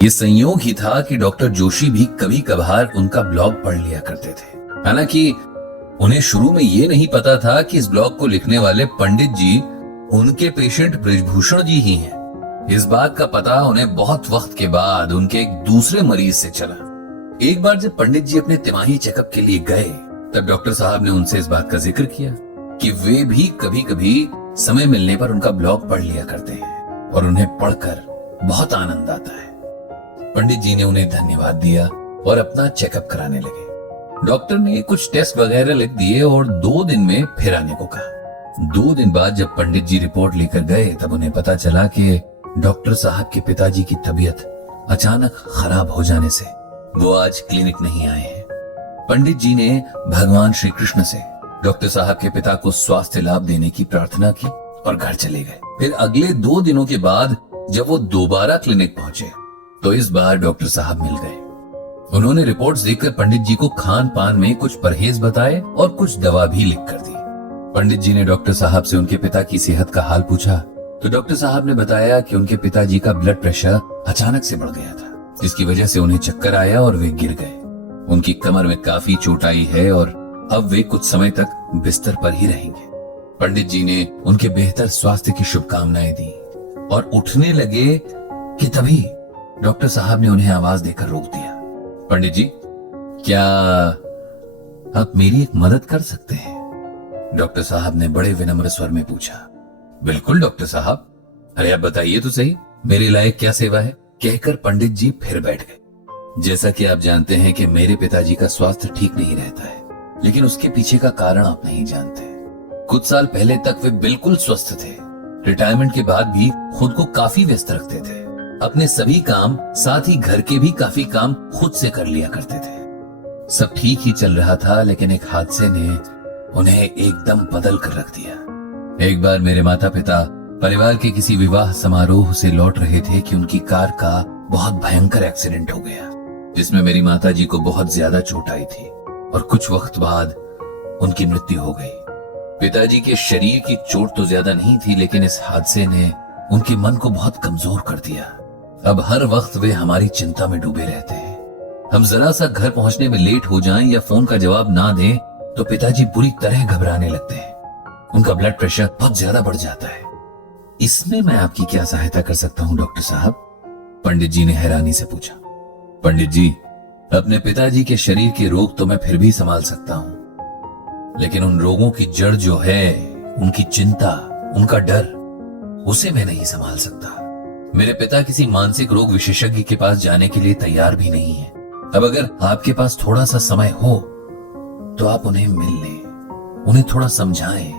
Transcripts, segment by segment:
ये संयोग ही था कि डॉक्टर जोशी भी कभी कभार उनका ब्लॉग पढ़ लिया करते थे। हालांकि उन्हें शुरू में ये नहीं पता था कि इस ब्लॉग को लिखने वाले पंडित जी उनके पेशेंट बृजभूषण जी ही हैं। इस बात का पता उन्हें बहुत वक्त के बाद उनके एक दूसरे मरीज से चला। एक बार जब पंडित जी अपने तिमाही चेकअप के लिए गए तब डॉक्टर साहब ने उनसे इस बात का जिक्र किया कि वे भी कभी कभी समय मिलने पर उनका ब्लॉग पढ़ लिया करते हैं और उन्हें पढ़कर बहुत आनंद आता है। पंडित जी ने उन्हें धन्यवाद दिया और अपना चेकअप कराने लगे। डॉक्टर ने कुछ टेस्ट वगैरह लिख दिए और 2 दिन में फिर आने को कहा। 2 दिन बाद जब पंडित जी रिपोर्ट लेकर गए तब उन्हें पता चला कि डॉक्टर साहब के पिताजी की तबीयत अचानक खराब हो जाने से वो आज क्लिनिक नहीं आए हैं। पंडित जी ने भगवान श्री कृष्ण से डॉक्टर साहब के पिता को स्वास्थ्य लाभ देने की प्रार्थना की और घर चले गए। फिर अगले 2 दिनों के बाद जब वो दोबारा क्लिनिक पहुंचे तो इस बार डॉक्टर साहब मिल गए। उन्होंने रिपोर्ट्स देखकर पंडित जी को खान पान में कुछ परहेज बताए और कुछ दवा भी लिख कर दी। पंडित जी ने डॉक्टर साहब से उनके पिता की सेहत का हाल पूछा तो डॉक्टर साहब ने बताया कि उनके पिताजी का ब्लड प्रेशर अचानक से बढ़ गया था, जिसकी वजह से उन्हें चक्कर आया और वे गिर गए। उनकी कमर में काफी चोट आई है और अब वे कुछ समय तक बिस्तर पर ही रहेंगे। पंडित जी ने उनके बेहतर स्वास्थ्य की शुभकामनाएं दी और उठने लगे कि तभी डॉक्टर साहब ने उन्हें आवाज देकर रोक दिया। पंडित जी, क्या आप मेरी एक मदद कर सकते हैं? डॉक्टर साहब ने बड़े विनम्र स्वर में पूछा। बिल्कुल डॉक्टर साहब, अरे आप बताइए तो सही, मेरे लायक क्या सेवा है? कहकर पंडित जी फिर बैठ गए। जैसा कि आप जानते हैं कि मेरे पिताजी का स्वास्थ्य ठीक नहीं रहता है, लेकिन उसके पीछे का कारण आप नहीं जानते। कुछ साल पहले तक वे बिल्कुल स्वस्थ थे। रिटायरमेंट के बाद भी खुद को काफी व्यस्त रखते थे। अपने सभी काम, साथ ही घर के भी काफी काम खुद से कर लिया करते थे। सब ठीक ही चल रहा था, लेकिन एक हादसे ने उन्हें एकदम बदल कर रख दिया। एक बार मेरे माता पिता परिवार के किसी विवाह समारोह से लौट रहे थे कि उनकी कार का बहुत भयंकर एक्सीडेंट हो गया, जिसमें मेरी माता जी को बहुत ज्यादा चोट आई थी और कुछ वक्त बाद उनकी मृत्यु हो गई। पिताजी के शरीर की चोट तो ज्यादा नहीं थी, लेकिन इस हादसे ने उनके मन को बहुत कमजोर कर दिया। अब हर वक्त वे हमारी चिंता में डूबे रहते हैं। हम जरा सा घर पहुंचने में लेट हो जाएं या फोन का जवाब ना दें तो पिताजी बुरी तरह घबराने लगते हैं। उनका ब्लड प्रेशर बहुत ज्यादा बढ़ जाता है। इसमें मैं आपकी क्या सहायता कर सकता हूं डॉक्टर साहब? पंडित जी ने हैरानी से पूछा। पंडित जी, अपने पिताजी के शरीर के रोग तो मैं फिर भी संभाल सकता हूं, लेकिन उन रोगों की जड़ जो है, उनकी चिंता, उनका डर, उसे मैं नहीं संभाल सकता। मेरे पिता किसी मानसिक रोग विशेषज्ञ के पास जाने के लिए तैयार भी नहीं है। अब अगर आपके पास थोड़ा सा समय हो तो आप उन्हें मिल लें, उन्हें थोड़ा समझाएं,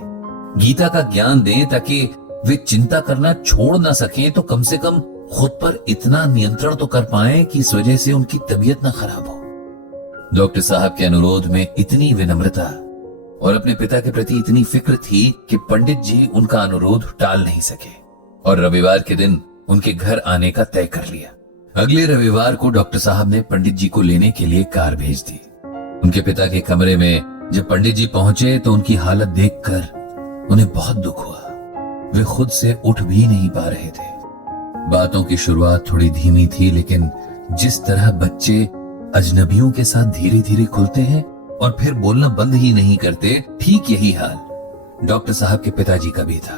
गीता का ज्ञान दें ताकि वे चिंता करना छोड़ ना सकें, तो कम से कम खुद पर इतना नियंत्रण तो कर पाएं कि इस वजह से उनकी तबीयत ना खराब हो। डॉक्टर साहब के अनुरोध में इतनी विनम्रता और अपने पिता के प्रति इतनी फिक्र थी कि पंडित जी उनका अनुरोध टाल नहीं सके और रविवार के दिन उनके घर आने का तय कर लिया। अगले रविवार को डॉक्टर साहब ने पंडित जी को लेने के लिए कार भेज दी। उनके पिता के कमरे में जब पंडित जी पहुंचे तो उनकी हालत देखकर उन्हें बहुत दुख हुआ। वे खुद से उठ भी नहीं पा रहे थे। बातों की शुरुआत थोड़ी धीमी थी, लेकिन जिस तरह बच्चे अजनबियों के साथ धीरे धीरे खुलते हैं और फिर बोलना बंद ही नहीं करते, ठीक यही हाल डॉक्टर साहब के पिताजी का भी था।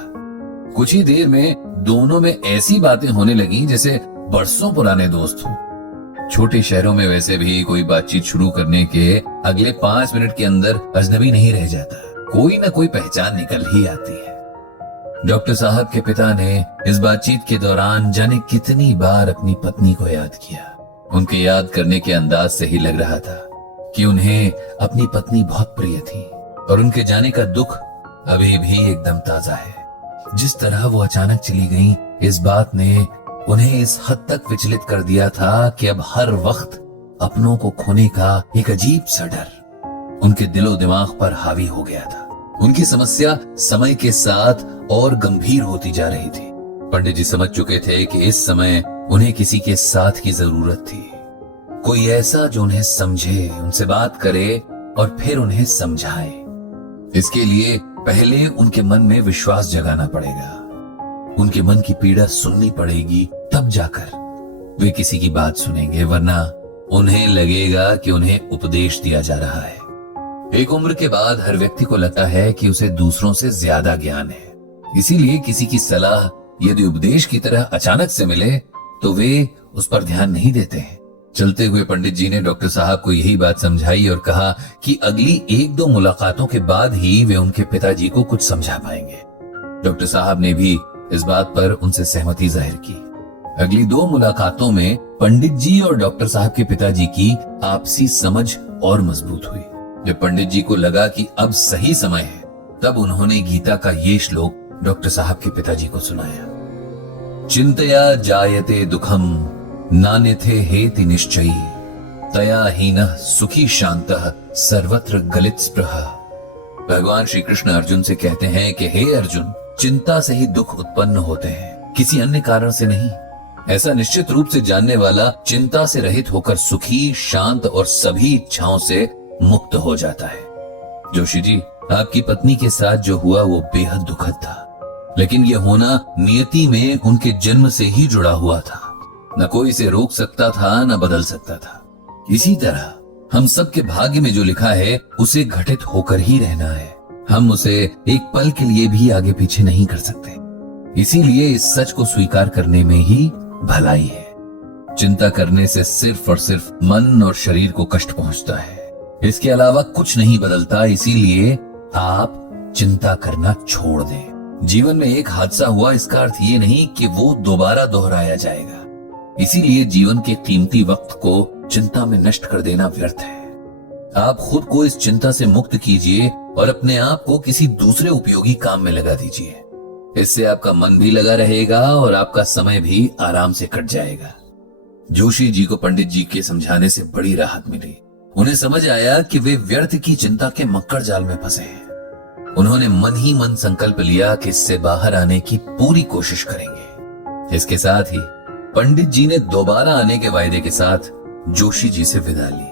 कुछ ही देर में दोनों में ऐसी बातें होने लगी जैसे बरसों पुराने दोस्त हों। छोटे शहरों में वैसे भी कोई बातचीत शुरू करने के अगले 5 मिनट के अंदर अजनबी नहीं रह जाता, कोई ना कोई पहचान निकल ही आती है। डॉक्टर साहब के पिता ने इस बातचीत के दौरान जाने कितनी बार अपनी पत्नी को याद किया। उनके याद करने के अंदाज से ही लग रहा था कि उन्हें अपनी पत्नी बहुत प्रिय थी और उनके जाने का दुख अभी भी एकदम ताजा है। जिस तरह वो अचानक चली गईं, इस बात ने उन्हें इस हद तक विचलित कर दिया था कि अब हर वक्त अपनों को खोने का एक अजीब सा डर उनके दिलो दिमाग पर हावी हो गया था। उनकी समस्या समय के साथ और गंभीर होती जा रही थी। पंडित जी समझ चुके थे कि इस समय उन्हें किसी के साथ की जरूरत थी, कोई ऐसा जो उन्हें समझे, उनसे बात करे और फिर उन्हें समझाए। इसके लिए पहले उनके मन में विश्वास जगाना पड़ेगा, उनके मन की पीड़ा सुननी पड़ेगी, तब जाकर वे किसी की बात सुनेंगे, वरना उन्हें लगेगा कि उन्हें उपदेश दिया जा रहा है। एक उम्र के बाद हर व्यक्ति को लगता है कि उसे दूसरों से ज्यादा ज्ञान है, इसीलिए किसी की सलाह यदि उपदेश की तरह अचानक से मिले तो वे उस पर ध्यान नहीं देते हैं। चलते हुए पंडित जी ने डॉक्टर साहब को यही बात समझाई और कहा कि अगली 1-2 मुलाकातों के बाद ही वे उनके पिताजी को कुछ समझा पाएंगे। डॉक्टर साहब ने भी इस बात पर उनसे सहमति जाहिर की। अगली 2 मुलाकातों में पंडित जी और डॉक्टर साहब के पिताजी की आपसी समझ और मजबूत हुई। जब पंडित जी को लगा कि अब सही समय है, तब उन्होंने गीता का ये श्लोक डॉक्टर साहब के पिताजी को सुनाया। चिंतया जायते दुखम नान्यथे हेति निश्चयी तया हीनः सुखी शांतः सर्वत्र गलित स्पृहा। भगवान श्री कृष्ण अर्जुन से कहते हैं कि हे अर्जुन, चिंता से ही दुख उत्पन्न होते हैं, किसी अन्य कारण से नहीं। ऐसा निश्चित रूप से जानने वाला चिंता से रहित होकर सुखी, शांत और सभी इच्छाओं से मुक्त हो जाता है। जोशी जी, आपकी पत्नी के साथ जो हुआ वो बेहद दुखद था, लेकिन यह होना नियति में उनके जन्म से ही जुड़ा हुआ था। न कोई इसे रोक सकता था, न बदल सकता था। इसी तरह हम सबके भाग्य में जो लिखा है उसे घटित होकर ही रहना है। हम उसे एक पल के लिए भी आगे पीछे नहीं कर सकते। इसीलिए इस सच को स्वीकार करने में ही भलाई है। चिंता करने से सिर्फ और सिर्फ मन और शरीर को कष्ट पहुंचता है, इसके अलावा कुछ नहीं बदलता। इसीलिए आप चिंता करना छोड़ दें। जीवन में एक हादसा हुआ, इसका अर्थ ये नहीं कि वो दोबारा दोहराया जाएगा। इसीलिए जीवन के कीमती वक्त को चिंता में नष्ट कर देना व्यर्थ है। आप खुद को इस चिंता से मुक्त कीजिए और अपने आप को किसी दूसरे उपयोगी काम में लगा दीजिए। इससे आपका मन भी लगा रहेगा और आपका समय भी आराम से कट जाएगा। जोशी जी को पंडित जी के समझाने से बड़ी राहत मिली। उन्हें समझ आया कि वे व्यर्थ की चिंता के मक्कड़ जाल में फंसे हैं। उन्होंने मन ही मन संकल्प लिया कि इससे बाहर आने की पूरी कोशिश करेंगे। इसके साथ ही पंडित जी ने दोबारा आने के वायदे के साथ जोशी जी से विदा ली।